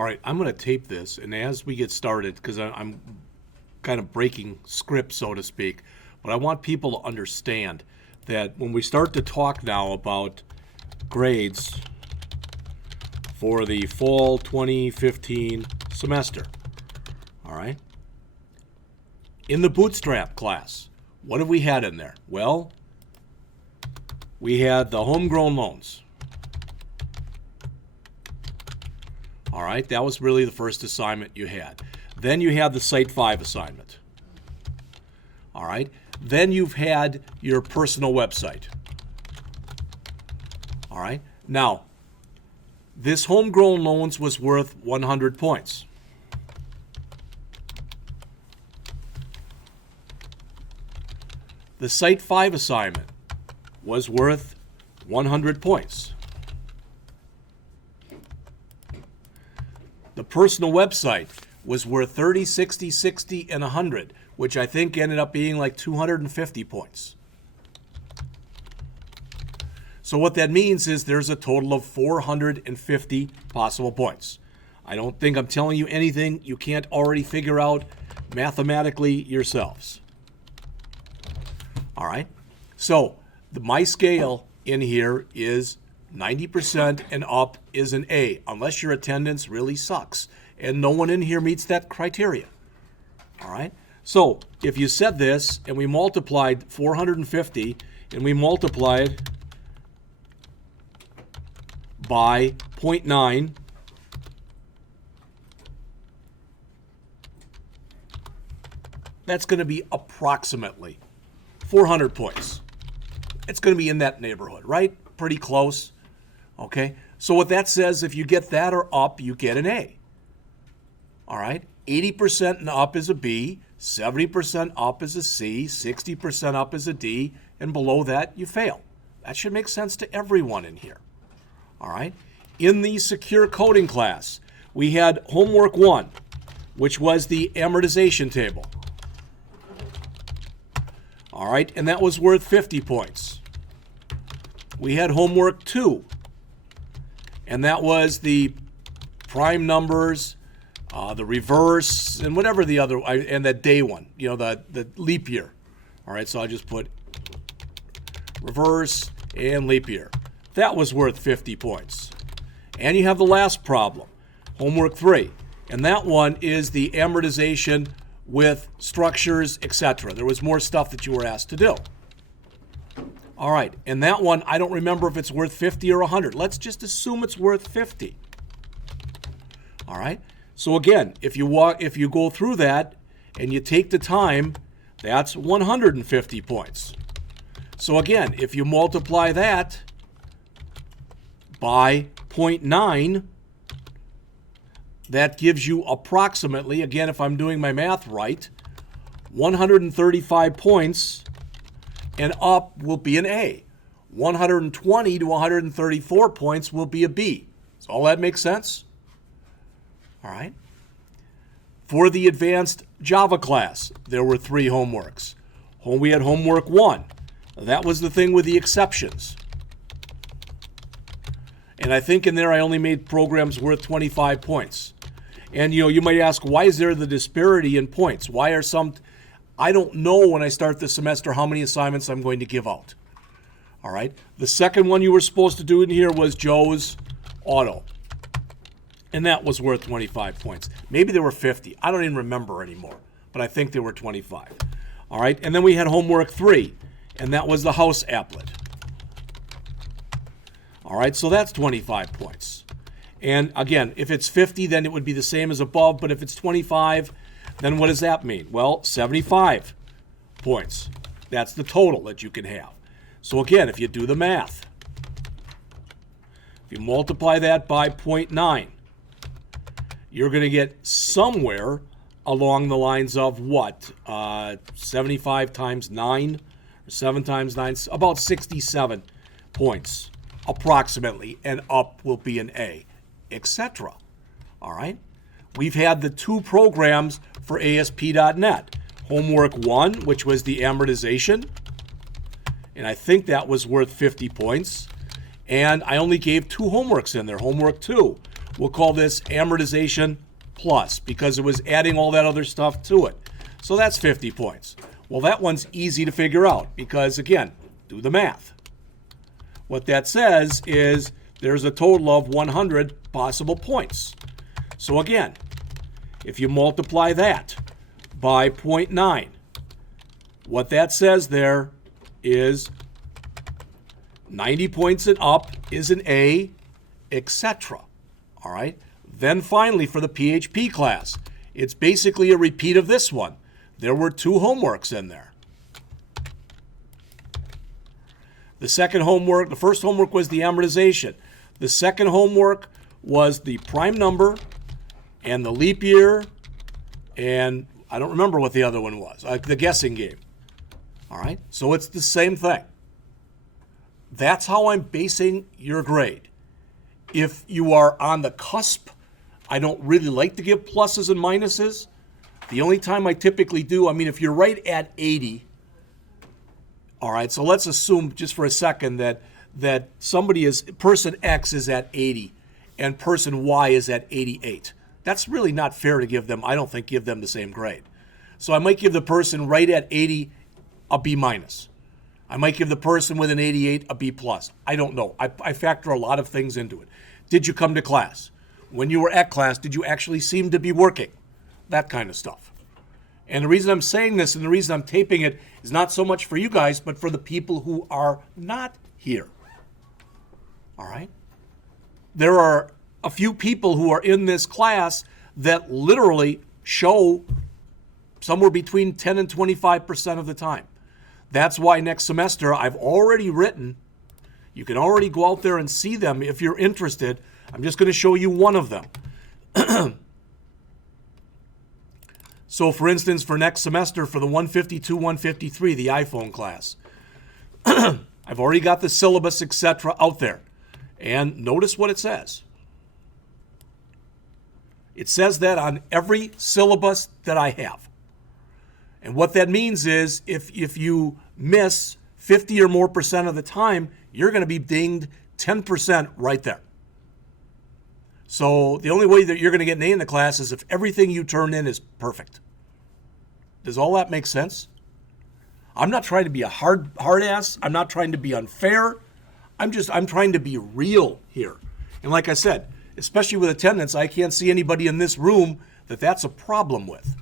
All right, I'm going to tape this, and as we get started, because I'm kind of breaking script, so to speak, but I want people to understand that when we start to talk now about grades for the fall 2015 semester, all right, in the Bootstrap class, what have we had in there? Well, we had the homegrown loans. All right, that was really the first assignment you had. Then you had the Site 5 assignment. All right, then you've had your personal website. All right, now, this homegrown loans was worth 100 points. The Site 5 assignment was worth 100 points. The personal website was worth 30, 60, 60, and 100, which I think ended up being like 250 points. So what that means is there's a total of 450 possible points. I don't think I'm telling you anything you can't already figure out mathematically yourselves. All right, so my scale in here is 90% and up is an A, unless your attendance really sucks. And no one in here meets that criteria. All right? So if you said this and we multiplied 450 and we multiplied by 0.9, that's going to be approximately 400 points. It's going to be in that neighborhood, right? Pretty close. Okay, so what that says, if you get that or up, you get an A. All right, 80% and up is a B, 70% up is a C, 60% up is a D, and below that, you fail. That should make sense to everyone in here. All right, in the secure coding class, we had homework 1, which was the amortization table. All right, and that was worth 50 points. We had homework 2, and that was the prime numbers, the reverse, and whatever the other, and that day one, you know, the leap year. All right, so I just put reverse and leap year. That was worth 50 points. And you have the last problem, homework 3, and that one is the amortization with structures, etc. There was more stuff that you were asked to do. All right, and that one, I don't remember if it's worth 50 or 100. Let's just assume it's worth 50. All right, so again, if you go through that and you take the time, that's 150 points. So again, if you multiply that by 0.9, that gives you approximately, again, if I'm doing my math right, 135 points, and up will be an A. 120 to 134 points will be a B. Does all that make sense? All right. For the advanced Java class, there were 3 homeworks. We had homework 1. That was the thing with the exceptions. And I think in there I only made programs worth 25 points. And you might ask, why is there the disparity in points? Why are some... I don't know when I start the semester how many assignments I'm going to give out. All right. The second one you were supposed to do in here was Joe's Auto. And that was worth 25 points. Maybe there were 50. I don't even remember anymore. But I think there were 25. All right. And then we had homework 3. And that was the house applet. All right. So that's 25 points. And again, if it's 50, then it would be the same as above. But if it's 25... then what does that mean? Well, 75 points. That's the total that you can have. So again, if you do the math, if you multiply that by 0.9, you're going to get somewhere along the lines of what? 75 times 9, or 7 times 9, about 67 points approximately, and up will be an A, etc. All right? We've had the 2 programs for ASP.NET. Homework 1, which was the amortization, and I think that was worth 50 points. And I only gave 2 homeworks in there. Homework 2 we'll call this amortization plus because it was adding all that other stuff to it. So that's 50 points. Well, that one's easy to figure out because, again, do the math. What that says is there's a total of 100 possible points. So again, if you multiply that by 0.9, what that says there is 90 points and up is an A, etc. All right? Then finally, for the PHP class, it's basically a repeat of this one. There were 2 homeworks in there. The first homework was the amortization. The second homework was the prime number and the leap year, and I don't remember what the other one was, the guessing game. All right? So it's the same thing. That's how I'm basing your grade. If you are on the cusp, I don't really like to give pluses and minuses. The only time I typically do, if you're right at 80, all right, so let's assume just for a second that person X is at 80 and person Y is at 88. That's really not fair to give them the same grade. So I might give the person right at 80 a B minus. I might give the person with an 88 a B plus. I don't know. I factor a lot of things into it. Did you come to class? When you were at class, did you actually seem to be working? That kind of stuff. And the reason I'm saying this and the reason I'm taping it is not so much for you guys, but for the people who are not here. All right? There are a few people who are in this class that literally show somewhere between 10 and 25% of the time. That's why next semester I've already written, you can already go out there and see them if you're interested. I'm just going to show you one of them. So for instance, for next semester, for the 152, 153, the iPhone class, I've already got the syllabus, etc. out there. And notice what it says. It says that on every syllabus that I have. And what that means is if you miss 50 or more percent of the time, you're going to be dinged 10% right there. So the only way that you're going to get an A in the class is if everything you turn in is perfect. Does all that make sense? I'm not trying to be a hard ass. I'm not trying to be unfair. I'm trying to be real here. And like I said, especially with attendance, I can't see anybody in this room that's a problem with.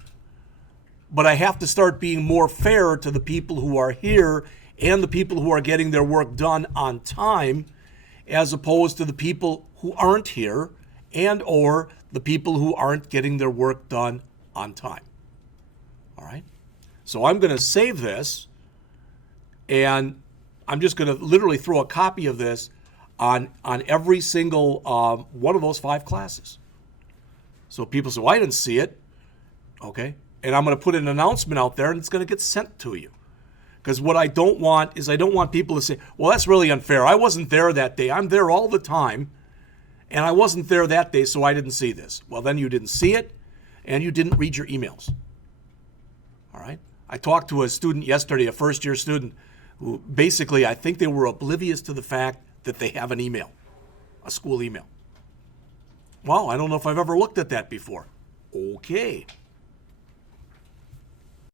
But I have to start being more fair to the people who are here and the people who are getting their work done on time, as opposed to the people who aren't here and or the people who aren't getting their work done on time. All right? So I'm going to save this, and I'm just going to literally throw a copy of this on every single one of those 5 classes. So people say, well, I didn't see it. Okay? And I'm going to put an announcement out there, and it's going to get sent to you. Because what I don't want is I don't want people to say, well, that's really unfair. I wasn't there that day. I'm there all the time, and I wasn't there that day, so I didn't see this. Well, then you didn't see it, and you didn't read your emails. All right? I talked to a student yesterday, a first-year student, who basically I think they were oblivious to the fact that they have an email, a school email. Well, I don't know if I've ever looked at that before. Okay.